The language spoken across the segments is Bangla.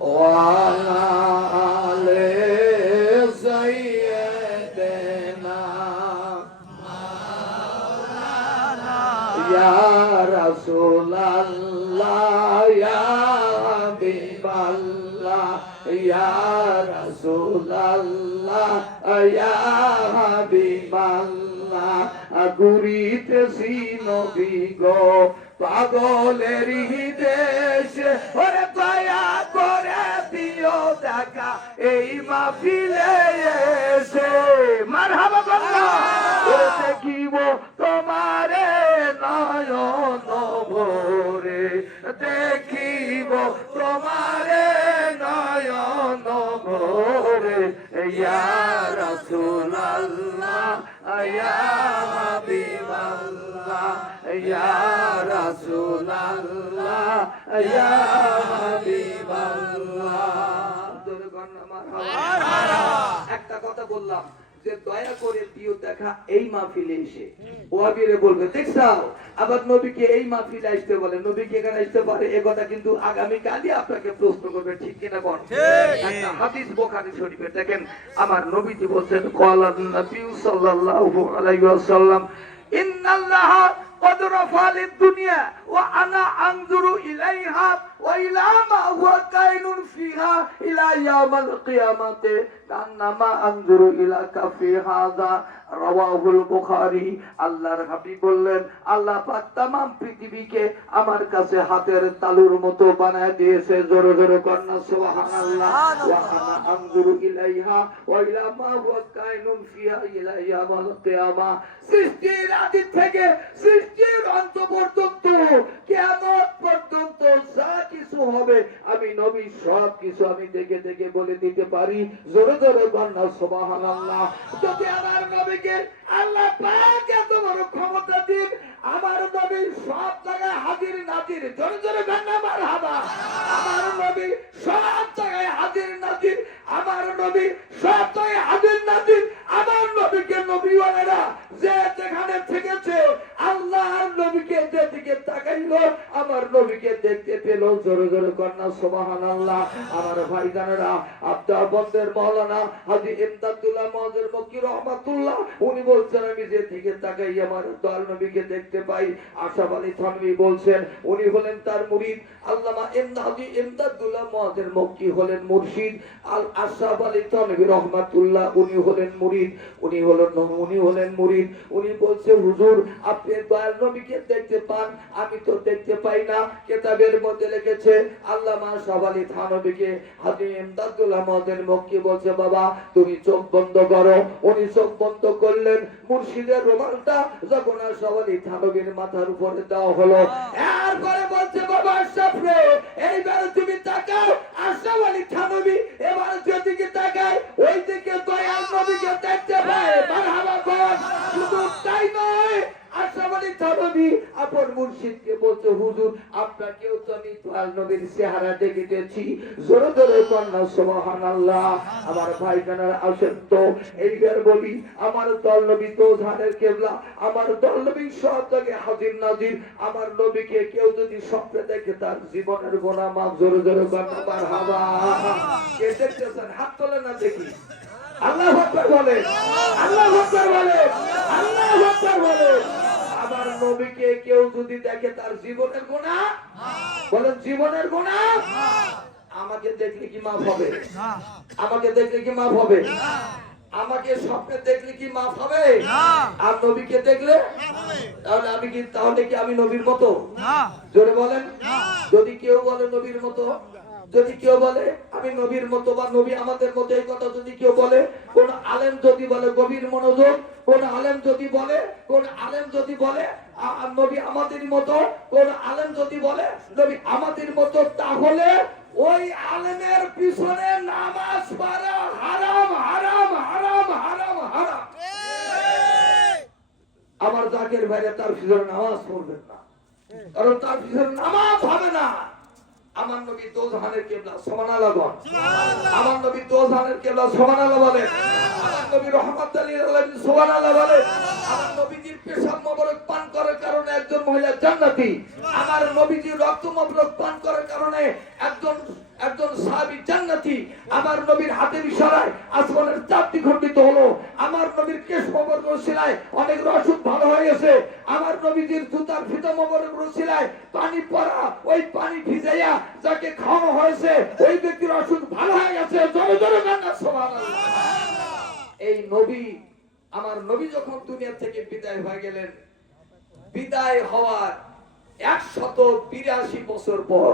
وعلى آل سيدنا يا رسول الله يا حبيب الله يا رسول الله يا ঘুরিতেছি নবী গো পাগলের দেশ ওরে দয়া করে দিও দেখা, এই মাহফিলে এসে। মারহাবা বাবা দেখিব তোমারে নয়ন ভরে। দেখিব তোমারে নয়ন ভরে। ইয়া রাসূলুল্লাহ, ইয়া রাসূলুল্লাহ ইয়া হাবিবাল্লাহ দুর্গণ একটা কথা বললাম যে দয়া করে দিও দেখা এই মাহফিলে এসে। ওয়াবিরে বলবে দেখছাও আবার নবীকে এই মাহফিলে আসতে বলে নবীকে এখানে আসতে পারে এ কথা কিন্তু আগামী কালই আপনাকে প্রশ্ন করবে ঠিক কিনা কোন? একটা হাদিস বোখারি শরীফে দেখেন আমার নবীজি বলছেন কলান নবী সাল্লাল্লাহু আলাইহি ওয়াসাল্লাম ইন্নাল্লাহা দুনিয়া ও আনা আংজুরু ইলাইহা ওইলা মা হুয়া কাইনুন ফিহা ইলা ইয়ামাল কিয়ামাতে কান্নামা আনজুরু ইলাকা ফি হাযা রাওয়াহুল বুখারী আল্লাহর হাবিব বললেন, আল্লাহ পাক तमाम পৃথিবীকে আমার কাছে হাতের তালুর মতো বানায় দিয়েছে। জোরে জোরে কন্যা সুবহানাল্লাহ। ওয়া আনা আনজুরু ইলাইহা ওয়া ইলা মা হুয়া কাইনুন ফিহা ইলা ইয়ামাল কিয়ামা। সৃষ্টির আদি থেকে সৃষ্টির অন্ত পর্যন্ত, কিয়ামত পর্যন্ত কিছু হবে। আমি নবী সব কিছু আমি দেখে দেখে বলে দিতে পারি। জোরে জোরে কন্যা সুবহানাল্লাহ। যদি আমার নবীকে আল্লাহ পাক এত বড় ক্ষমতা দিন, আমার নবী সব জায়গায় হাজির নাজির। জোরে জোরে কন্যা মারহাবা। আমার নবী সব জায়গায় হাজির নাজির। আমার নবী সব জায়গায় হাজির নাজির। আমার দেখতে পেল আমার ভাই জানেরা হাজি ইমদাদুল্লাহ রহমাতুল্লাহ, উনি বলছেন, আমি যে থেকে তাকাই, আমার দল নবীকে দেখতে পাই। থানভী বলছেন, উনি হলেন তার মুরিদ। আল্লামা ইমদাদি ইমদাদুল্লাহ মক্কি হলেন মুর্শিদ। আল থানভী রহমাতুল্লাহ, উনি হলেন মুরিদ। উনি হলেন উনি হলেন মুরিদ। উনি বলছে, হুজুর, আপনি দয়াল নবীকে দেখতে পান। আমি তো দেখতে পাই না। কেতাবের মধ্যে লিখেছে আল্লামা আশরাফ আলী হাজি ইমদাদুল্লাহ মহাজের মক্কি বলছে বাবা তুমি চোখ বন্ধ করো। উনি চোখ বন্ধ করলেন। মুর্শিদের রোমালটা যখন আশরাফ আলী থানভীর মাথার উপরে দেওয়া হলো এরপরে বলছে বাবা আশরাফ রে এইবার তুমি তাকাও আশরাফ আলী এবার যেদিকে তাকায় ওই দিকে দয়াল নবীকে দেখতে পায়। মারহাবা কর শুধু তাই নয় আশরাফ আলী থানভী, আপন মুর্শিদকে বলছে, হুজুর, আপনাকেও তো আমি দয়াল নবীর চেহারা দেখিতেছি। জোরে জোরে কন্যা, সুবহানাল্লাহ। আমার ভাই জানার আসেন তো এইবার বলি, আমার দল নবী তো ধানের কেবলা। আমার দল নবী সব জায়গায় হাজির নাজির। আমার নবীকে কেউ যদি স্বপ্নে দেখে, তার জীবনের গোনা মাপ জোরে জোরে কন্যা পার হাবা কে দেখতেছেন হাত তোলে না দেখি। আল্লাহ আকবার বলে। আল্লাহ আকবার বলে। আল্লাহ আকবার বলে। নবীকে কেউ যদি দেখে তার জীবনের গোনা, বলেন জীবনের গোনা, আমাকে দেখলে কি মাফ হবে? আমাকে দেখলে কি মাফ হবে? আমাকে স্বপ্নে দেখলে কি মাফ হবে? আর নবীকে দেখলে? তাহলে আমি কি তাহলে কি আমি নবীর মতো? জোরে বলেন। যদি কেউ বলে নবীর মতো যদি কেউ বলে আমি নবীর মতো বা নবী আমাদের মতো এই কথা যদি কেউ বলে কোন আলেম যদি বলে গভীর মনোযোগ কোন আলেম যদি বলে কোন আলেম যদি বলে নবী আমাদের মতো কোন আলেম যদি বলে নবী আমাদের মতো তাহলে ওই আলেমের পিছনে নামাজ পড়া হারাম হারাম হারাম হারাম হারাম। আমার জাকের ভাইরা তার পিছনে নামাজ পড়বেন না। কারণ তার নামাজ হবে না। আমার নবী দোজহানের কেবলা সমানালা বল। আমার নবী দোজাহানের কেবলা সমানালা বলে। আমার নবী রহমত আলী আলামিন সমানালা বলে। আমার নবীজির পেশাব মোবারক পান করার কারণে একজন মহিলা জান্নাতি। আমার নবীজির রক্ত মবরক পান করার কারণে একজন একজন সাহাবী জান্নাতি, আমার নবীর হাতের ইশারায় আসমানের চারটি খণ্ডিত হলো। আমার নবীর কেশ মবরক রসিলায় অনেক অসুখ ভালো হয়ে গেছে। আমার নবীজির জুতার ফিতা মবরক রসিলায় পানি পড়া, ওই পানি ভিজাইয়া যাকে খাওয়ানো হয়েছে, ওই ব্যক্তির অসুখ ভালো হয়ে গেছে। জোরে জোরে সুবহানাল্লাহ। এই নবী, আমার নবী যখন দুনিয়া থেকে বিদায় হয়ে গেলেন, বিদায় হওয়ার একশত বিরাশি বছর পর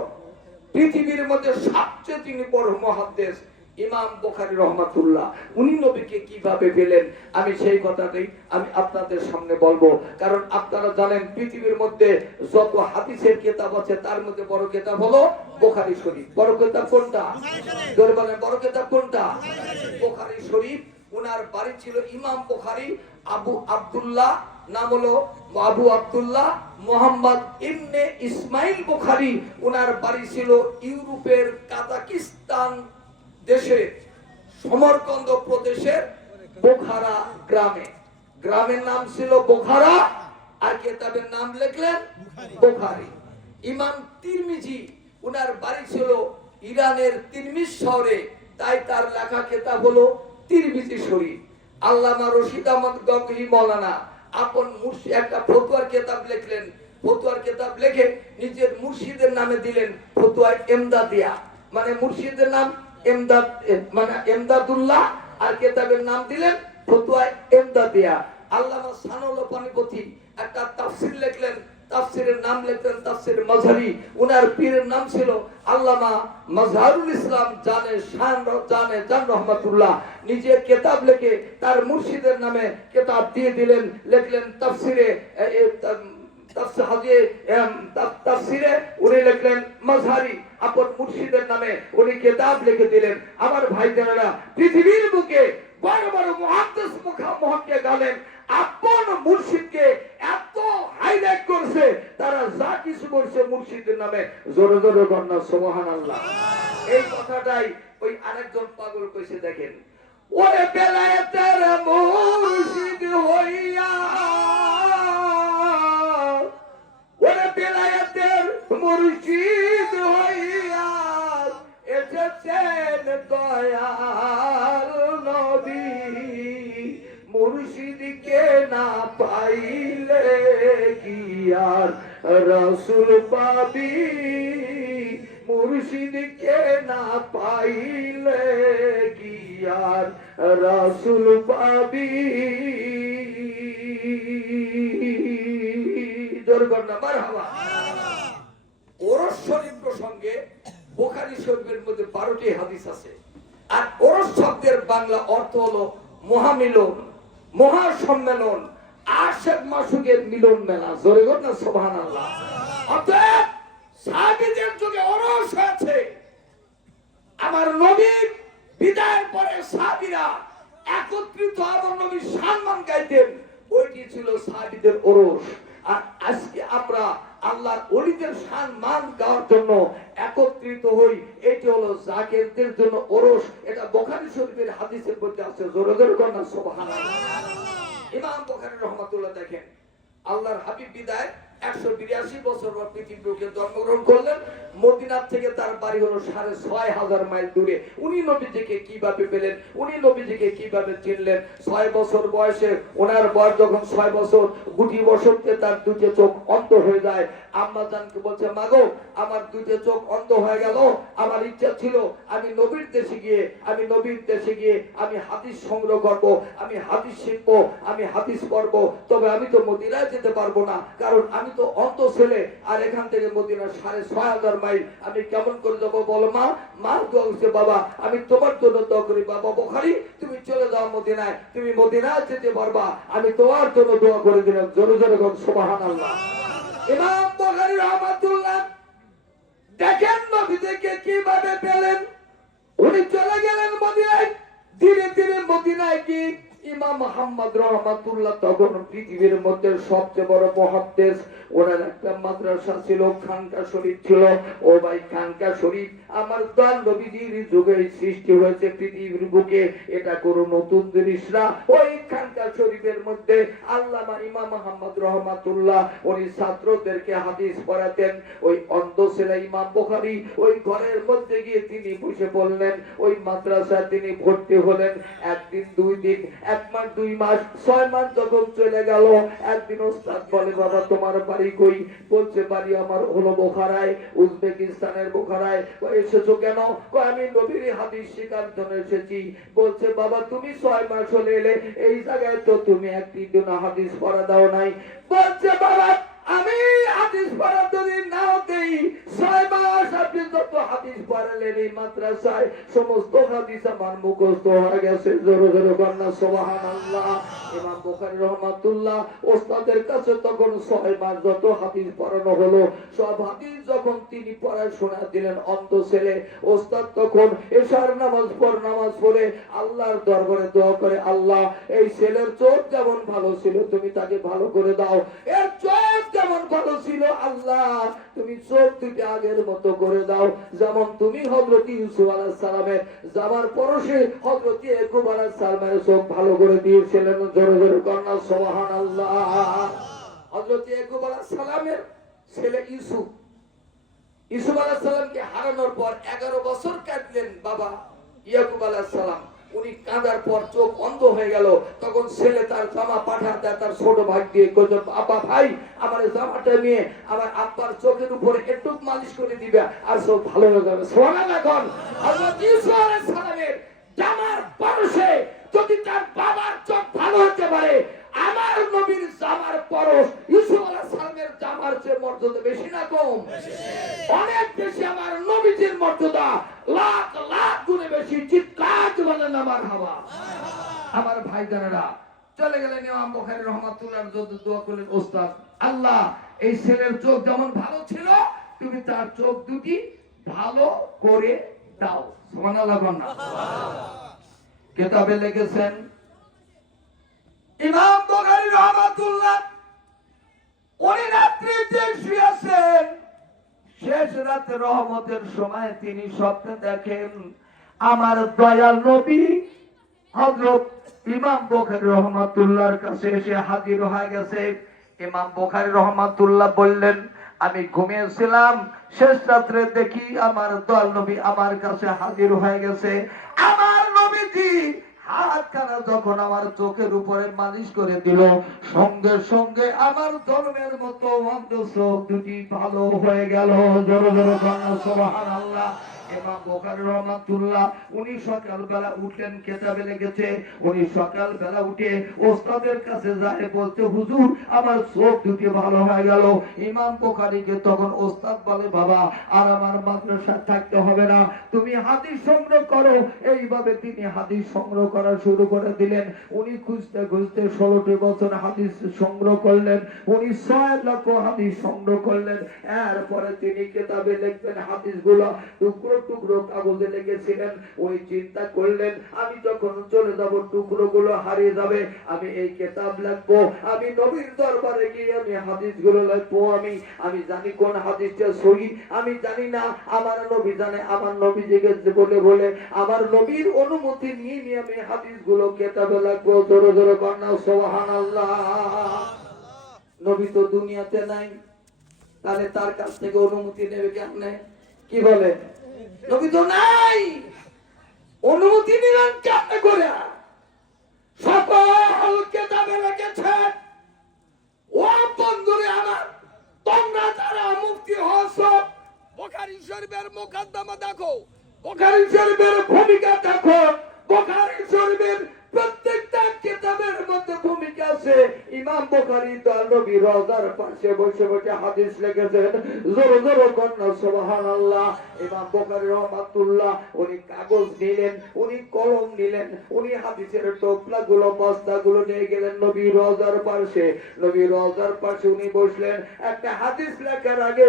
পৃথিবীর মধ্যে সবচেয়ে তিনি বড় মহাদেশ ইমাম বোখারি রহমাতুল্লাহ। উনি নবীকে কীভাবে পেলেন? আমি সেই কথাটাই আমি আপনাদের সামনে বলব। কারণ আপনারা জানেন পৃথিবীর মধ্যে যত হাদিসের কেতাব আছে তার মধ্যে বড় কেতাব হলো বোখারি শরীফ। বড় কেতাব কোনটা? জোরে বলেন বড় কেতাব কোনটা? বোখারি শরীফ। ওনার বাড়ি ছিল ইমাম বুখারী আবু আব্দুল্লাহ নাম হলো আবু আব্দুল্লাহ মোহাম্মদ ইবনে ইসমাইল বুখারী। ওনার বাড়ি ছিল ইউরোপের কাজাকিস্তান দেশে, সমরকন্দ প্রদেশের বোখারা গ্রামে। গ্রামের নাম ছিল বোখারা, আর কেতাবের নাম লিখলেন বোখারি। ইমাম তিরমিজি, উনার বাড়ি ছিল ইরানের তিরমিজ শহরে, তাই তার লেখা কেতাব হলো তিরমিজি শরীফ। আল্লামা রশিদ আহমদ গঙ্গলি মৌলানা। আপন মুর্শি একটা ফতুয়ার কেতাব লিখলেন। ফতুয়ার কেতাব লিখে নিজের মুর্শিদের নামে দিলেন ফতুয়া এমদাদিয়া। মানে মুর্শিদের নাম এমদাদ মানে এমদাদুল্লাহ, আর কেতাবের নাম দিলেন ফতুয়া এমদাদিয়া। আল্লামা সানুল পানিপতি একটা তাফসির লিখলেন তাফসিরের নাম তাফসির মাঝারি উনার পীরের নাম ছিল আল্লামা মাজহারুল ইসলাম জানে শান জানে জান রহমাতুল্লাহ। নিজে কেতাব লিখে তার মুর্শিদের নামে কেতাব দিয়ে দিলেন তাফসিরে মাজহারি আমার ভাই পৃথিবীর বুকে বড় বড় মহাদ্দেশ মুখা মহকে গালেন। আপন মুর্শিদকে এত হাইলাইট করছে, তারা যা কিছু করছে মুর্শিদের নামে জোরে জোরে গন্না সোহান আল্লাহ এই কথাটাই ওই আরেকজন পাগল কইছে, দেখেন, ওরে বেলায়েতের মুর্শিদ হইয়া, ওরে বেলায়েতের মুর্শিদ হইয়া, এসেছেন দয়াল মুর্শিদকে না পাইলে কি আর? রসুল পাবি মুর্শিদকে না পাইলে কি আর? রসুল পাবি। প্রসঙ্গে বারোটি হাদিস আছে। আর ওরস শব্দের বাংলা অর্থ হলো মহামিলন। মহাসম্মেলন আশেখ মাসুকের মিলন মেলা। জোরে গো না সোভান আল্লাহ অতএব সাহাবিদের যুগে অরস হয়েছে আমার নবীর বিদায়ের পরে সাহাবিরা একত্রিত আমার নবীর সম্মান গাইতেন। ওইটি ছিল সাহাবিদের অরস আর আজকে আমরা আল্লাহর অলিদের সম্মান গাওয়ার জন্য একত্রিত হই। এটি হলো জাকেরদের জন্য ওরস। এটা বোখারি শরীফের হাদিসের মধ্যে আছে। জোরে জোরে কন্যা সুবহানাল্লাহ। ইমাম বোখারি রহমাতুল্লাহ দেখেন আল্লাহর হাবিব বিদায়। একশো বিরাশি বছর পর পৃথিবীকে জন্মগ্রহণ করলেন। মদিনার থেকে তার বাড়ি হলো সাড়ে ছয় হাজার মাইল দূরে। উনি নবীজিকে কীভাবে পেলেন? উনি নবীজিকে কীভাবে চিনলেন? ছয় বছর বয়সে ওনার বয়স যখন ছয় বছর, গুটি বসন্তে তার দুটো চোখ অন্ধ হয়ে যায়। বলছে, মাগো, আমার দুটো চোখ অন্ধ হয়ে গেল। আমার ইচ্ছা ছিল আমি নবীর দেশে গিয়ে, আমি নবীর দেশে গিয়ে আমি হাদিস সংগ্রহ করব, আমি হাদিস শিখব, আমি হাদিস পড়ব। তবে আমি তো মদিনায় যেতে পারব না, কারণ আমি তো অন্ত ছেলে, আর এখান থেকে মদিনা সাড়ে ছয় হাজার মাইল, আমি কেমন করে যাব বলো মা? মা দোয়া বাবা, আমি তোমার জন্য দোয়া করি, বাবা বোখারি, তুমি চলে যাও মদিনায়, তুমি মদিনায় যেতে পারবা, আমি তোমার জন্য দোয়া করে দিলাম, জোরে জোরে সুবাহান আল্লাহ ইমাম বোখারি রহমাতুল্লাহ দেখেন নবীদেরকে কীভাবে পেলেন। উনি চলে গেলেন মদিনায়, ধীরে ধীরে মদিনায় কি এটা নতুন জিনিস না। ওই খানকা শরীফের মধ্যে আল্লামা ইমাম মোহাম্মদ রহমাতুল্লাহ, উনি ছাত্রদেরকে হাদিস পড়াতেন। ওই অন্ধ ছেলে ইমাম বুখারী, ওই ঘরের মধ্যে গিয়ে তিনি বসে পড়লেন। ওই মাদ্রাসা তিনি ভর্তি হলেন। একদিন, দুই দিন মাস, দুই মাস, ছয় মাস যখন চলে গেল একদিন ওস্তাদ বলে, বাবা, তোমার বাড়ি কই? বলছে, বাড়ি আমার হলো বোখারায়, উজবেকিস্তানের বোখারায়। এসেছ কেন? আমি নবীর হাদিস শিকার জন্য এসেছি। বলছে, বাবা, তুমি ছয় মাস হলে এলে, এই জায়গায় তো তুমি একটি দিন হাদিস পড়া দাও নাই। বলছে, বাবা আমি হাদিস পড়া যদি নাও দেই, ছয় মাস আপনি যত হাদিস পড়ালেন এই মাদ্রাসায়, সমস্ত হাদিস আমার মুখস্থ হয়ে গেছে। জোরে জোরে কন্যা সোবাহান আল্লাহ ইমাম রহমাতুল্লাহ, ওস্তাদের কাছে তখন ছয় মাস যত হাদিস পড়ানো হলো, সব হাদিস যখন তিনি পড়াশোনা দিলেন অন্ধ ছেলে, ওস্তাদ তখন এশার নামাজ পর নামাজ পড়ে আল্লাহর দরবারে দোয়া করে, আল্লাহ, এই ছেলের চোখ যেমন ভালো ছিল, তুমি তাকে ভালো করে দাও। এর চোখ যেমন ভালো ছিল, আল্লাহ, তুমি চোখ দুটি আগের মতো করে দাও। যেমন তুমি হজরত ইউসুফ আলাহ সালামের যাবার পরশে হজরত একুব আলাহ সালামের চোখ ভালো করে দিয়েছিলেন, জোরে জোরে কন্যা সোহান আল্লাহ হজরত একুব আলাহ সালামের ছেলে ইউসুফ। ইসুফ আলাহ সালামকে হারানোর পর এগারো বছর কাটলেন বাবা ইয়াকুব আলাহ সালাম। উনি কাঁদার পর চোখ অন্ধ হয়ে গেল। তখন ছেলে তার জামা পাঠা দেয় তার ছোট ভাই দিয়ে, কইল, আব্বা ভাই, আমার জামাটা নিয়ে আমার আব্বার চোখের উপরে একটু মালিশ করে দিবে, আর চোখ ভালো হয়ে যাবে। সোনাল এখন সালামের জামার পরশে যদি তার বাবার চোখ ভালো হতে পারে, আমার নবীর জামার পরশ ইউসুফ আলাইহিস সালামের জামার চেয়ে মর্যাদা বেশি না কম অনেক বেশি আমার নবীজির মর্যাদা লাখ লাখ গুণে বেশি চিৎকার বলেন আমার হাওয়া আমার ভাই জানেরা চলে গেলেন ইমাম বুখারী রহমাতুল্লাহ যত দোয়া করলেন ওস্তাদ। আল্লাহ এই ছেলের চোখ যেমন ভালো ছিল তুমি তার চোখ দুটি ভালো করে দাও। সুবহানাল্লাহ বন্না কেতাবে লিখেছেন ইমাম বুখারী রহমাতুল্লাহ উনি রাত্রিতে শুয়েছেন শেষ রাতে রহমতের সময় তিনি স্বপ্নে দেখেন আমার দয়াল নবী হযরত ইমাম বুখারী রহমাতুল্লাহর কাছে এসে হাজির হয়ে গেছে। ইমাম বুখারী রহমাতুল্লাহ বললেন, আমি ঘুমিয়েছিলাম, শেষ রাত্রে দেখি আমার দয়াল নবী আমার কাছে হাজির হয়ে গেছে। আমার নবীজি হাতখানা যখন আমার চোখের উপরে মালিশ করে দিল, সঙ্গে সঙ্গে আমার ধর্মের মতো অন্ধ চোখ দুটি ভালো হয়ে গেল। জোরে জোরে সোহান আল্লাহ রহমাতুল্লাহ, উনি সকালবেলা উঠলেন কেতাবে লেগেছে উনি সকালবেলা উঠে ওস্তাদের কাছে যায় বলতে হুজুর, আমার চোখ দুটি ভালো হয়ে গেল। ইমাম বুখারীকে তখন ওস্তাদ বলে, বাবা, আর আমার থাকতে হবে না। তুমি হাদিস সংগ্রহ করো। এইভাবে তিনি হাদিস সংগ্রহ করা শুরু করে দিলেন। উনি খুঁজতে খুঁজতে ষোলোটি বছর হাদিস সংগ্রহ করলেন। উনি ছয় লক্ষ হাদিস সংগ্রহ করলেন। এরপরে তিনি কেতাবে লিখবেন, হাদিসগুলো টুকরো টুকরো কাগজে লিখেছিলেন ওই চিন্তা করলেন, আমি যখন চলে যাব টুকরো গুলো হারিয়ে যাবে। আমি এই কেতাব লিখব। আমি নবীর দরবারে গিয়ে আমি হাদিসগুলো লিখব। আমি আমি জানি কোন হাদিসটা সহি। আমি জানি না, আমার নবী জানে, আমার নবী জিজ্ঞেস বলে বলে, আমার নবীর অনুমতি নিয়ে নিয়ে আমি হাদিসগুলো কেতাবে লিখব। জোরে জোরে কন্যা সোহান নবী তো দুনিয়াতে নাই। তাহলে তার কাছ থেকে অনুমতি নেবে কেমনে? কি বলে? নবী তো নাই। অনুমতি নিলেন কেমনে করে। সকল কেতাবে রেখেছে। ও বন্ধুরে আমার, তোমরা যারা মুক্তি হস বোখারি শরীফের মোকদ্দমা দেখো। বোখারি শরীফের ভূমিকা দেখো। বোখারি শরীফের আছে ইমাম বুখারী তো নবী রওজার পাশে বসে বসে হাদিস লিখেছেন, জোর জোর কন্যা, সুবহানাল্লাহ। ইমাম বুখারী রহমাতুল্লাহ, উনি কাগজ নিলেন, উনি কলম নিলেন, উনি হাদিসের টোপলা গুলো বস্তা গুলো নিয়ে গেলেন নবী রওজার পাশে। নবী রওজার পাশে উনি বসলেন, একটা হাদিস লেখার আগে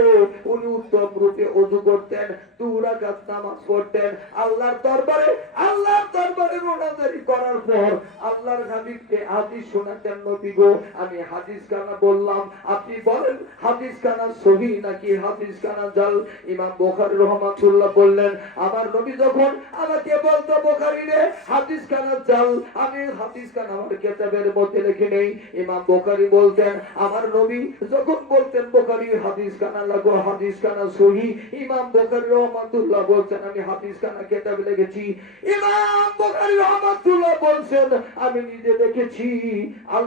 উনি উত্তম রূপে ওযু করতেন, দু রাকাত নামাজ পড়তেন। আল্লাহর দরবারে আল্লাহর দরবারে মোনাজারি করার পর আল্লাহর হাবিবকে হাদিস শোনাতেন নবী গো আমি হাদিস কানা বললাম। আপনি বলেন হাদিস কানা সহি নাকি হাদিস কানা জাল? ইমাম বুখারী রহমাতুল্লাহ বললেন, আমার নবী যখন আমাকে বলতো বুখারী রে হাদিস কানা জাল, আমি হাদিস কানা আমার কিতাবের মধ্যে লিখে নেই। ইমাম বুখারী বলতেন, আমার নবী যখন বলতেন বুখারী হাদিস কানা লাগো হাদিস কানা সহি। ইমাম বুখারী রহমাতুল্লাহ বলছেন, আমি হাদিস কানা কিতাবে লিখেছি। ইমাম বুখারী রহমাতুল্লাহ বলছেন, আমি নিজে দেখেছি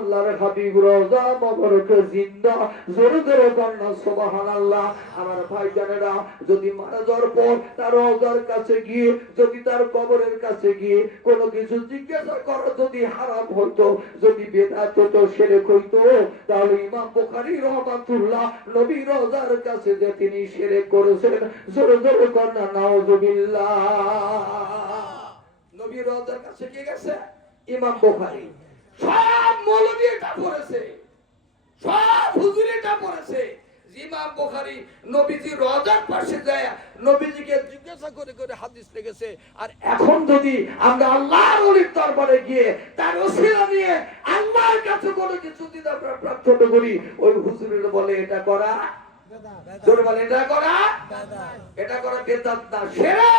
আল্লাহর হাবিব রওজা মোবারক জিন্দা, জোরে জোরে কন্যা সুবহানাল্লাহ। আমার ভাইজানেরা যদি মারা যাওয়ার পর তার রওজার কাছে গিয়ে, যদি তার কবরের কাছে গিয়ে কোনো কিছু জিজ্ঞাসা করা যদি হারাম হতো, যদি বেদাত হতো শিরক হইতো, তাহলে ইমাম বুখারী রহমাতুল্লাহ নবী রওজার কাছে যে তিনি শিরক করেছেন, জোরে জোরে কন্যা নাউজুবিল্লাহ। নবী রওজার কাছে কে গেছে? ইমাম বুখারী। সব মৌলবী এটা পড়েছে। সব হুজুর এটা পড়েছে। ইমাম বুখারী নবীজি রওজার পাশে যায়, নবীজিকে জিজ্ঞাসা করে করে হাদিস লিখেছে। আর এখন যদি আমরা আল্লাহর ওলির দরবারে গিয়ে তার ওসিলা নিয়ে আল্লাহর কাছে কোনো কিছু যদি আমরা প্রার্থনা করি, ওই হুজুরের বলে এটা করা তোর বলে এটা করা এটা করা বেদাত না, সেরে।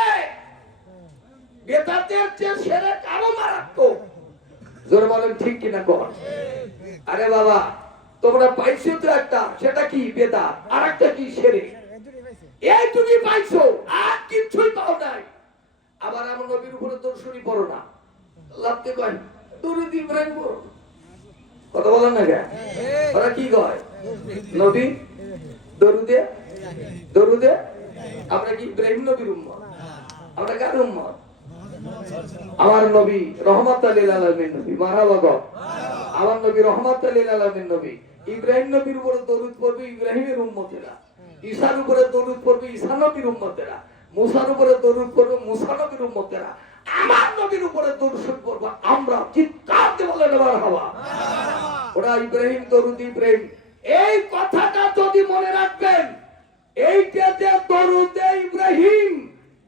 বেদাতের চেয়ে সেরে কারও মারাত্মক। জোরে বলেন, ঠিক কিনা কর আরে বাবা, তোমরা পাইছো তো একটা, সেটা কি? বেদা আর একটা কি? সেরে। এই তুমি পাইছো, আর কিছুই পাও নাই। আবার আমার নবীর উপরে দর্শনী পড়ো না। লাভতে কয়? দরুদ ইব্রাহিম পড়ো কথা বলেন না কেন? ওরা কি কয়? নবী দরুদে দরুদে আমরা কি ইব্রাহিম নবীর উম্মত? আমরা কার উম্মত? আমার নবী রহমত আলীল আলমিন নবী মারাবা গো আমার নবী রহমত আলীল আলমিন নবী। ইব্রাহিম নবীর উপরে দরুদ পড়বে ইব্রাহিমের উম্মতেরা। ঈশার উপরে দরুদ পড়বে ঈশা নবীর উম্মতেরা। মুসার উপরে দরুদ পড়বে মুসা নবীর উম্মতেরা। আমার নবীর উপরে দরুদ পড়ব আমরা চিৎকার বলে নেবার হওয়া। ওরা ইব্রাহিম দরুদ ইব্রাহিম। এই কথাটা যদি মনে রাখবেন, এইটা যে দরুদে ইব্রাহিম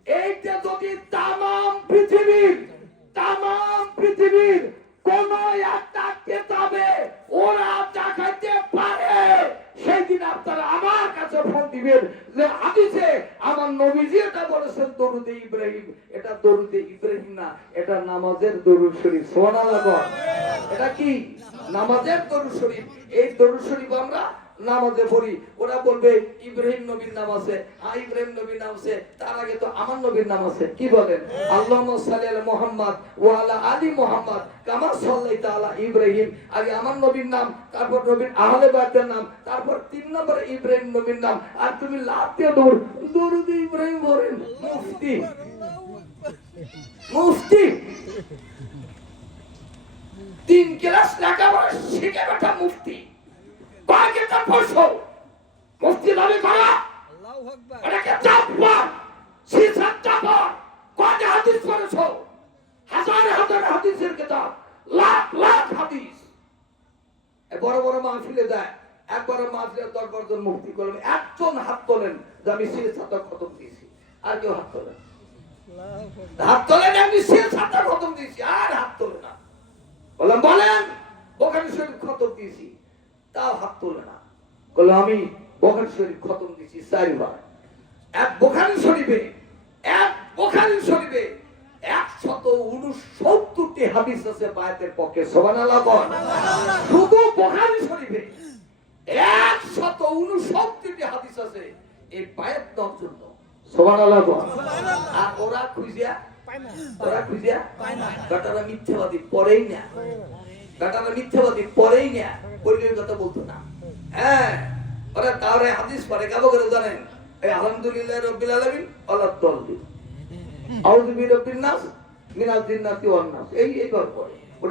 এইটা যদি তামাম পৃথিবীর তামাম পৃথিবীর কোন একটা কেতাবে ওরা দেখাইতে পারে। সেদিন আপনারা আমার কাছে ফোন দিবেন যে হাদিসে আমার নবীজি এটা বলেছেন, দরুদে ইব্রাহিম। এটা দরুদে ইব্রাহিম না, এটা নামাজের দরুদ শরীফ। বল এটা কি? নামাজের দরুদ শরীফ। এই দরুদ শরীফ আমরা নামাজে পড়ি। ওরা বলবে, ইব্রাহিম নবীর নাম আছে। হ্যাঁ ইব্রাহিম নবীর নাম আছে। তার আগে তো আমার নবীর নাম আছে। কি বলেন? আল্লাহুম্মা সাল্লি আলা মুহাম্মদ আলা মুহাম্মদ ইব্রাহিম। আগে আমার নবীর নাম, তারপর নবীর আহলে নাম, তারপর তিন নম্বরে ইব্রাহিম নবীর নাম। আর তুমি দৌড়, দরুদ ইব্রাহিম বলেন, মুফতি। মুফতি! তিন ক্লাস লেখাপড়া শিখে মুফতি। করা এটাকে হাদিস হাজার হাজার হাদিসের কিতাব। লাখ লাখ হাদিস। বড় বড় মাহফিলে যায়। একবার মাহফিলে দশ বারোজন মুক্তি করলেন। একজন হাত তোলেন যে আমি খতম দিয়েছি। আর কেউ হাত তোলেন হাত তোলেন আমি খতম দিয়েছি। আর হাত তোলে না। বললাম বলেন বোখারি শরীফ খতম দিয়েছি। তাও হাত তোলে না। বলল আমি বোখারি শরীফ খতম দিয়েছি চারবার। এক বোখারি শরীফে এক বোখারি শরীফে একশত উনসত্তরটি হাদিস আছে বায়াতের পক্ষে। সবান শুধু বোখারি শরীফে একশত উনসত্তরটি হাদিস আছে এই বায়াত দেওয়ার জন্য। সবান আর ওরা খুঁজিয়া ওরা খুঁজিয়া বেটারা মিথ্যাবাদী পরেই না। কথা হ্যাঁ হাদিস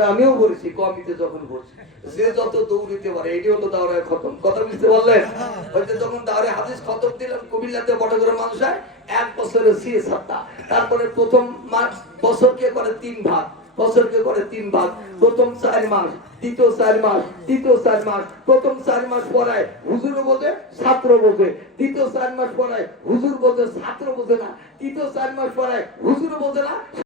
আমিও কমিতে যখন যে যত দৌড়িতে পারে এটি হলো দাওরায় খতম। কথা বুঝতে পারলেন? যখন দাওরে হাদিস খতম দিলাম কুমিল্লাতে বড় করে মানুষ এক বছরে সিএ তারপরে প্রথম মাস বছরকে করে? তিন ভাগ। বছরকে করে তিন ভাগ। প্রথম চার মাস, দ্বিতীয় চার মাস, তৃতীয় চার মাস। প্রথম চার মাস পড়ায় হুজুর বোঝে, ছাত্র বোঝে। দ্বিতীয় চার মাস পড়ায় হুজুর বোঝে, ছাত্র বোঝে না। তৃতীয় চার মাস পড়ায় হুজুর বোঝে না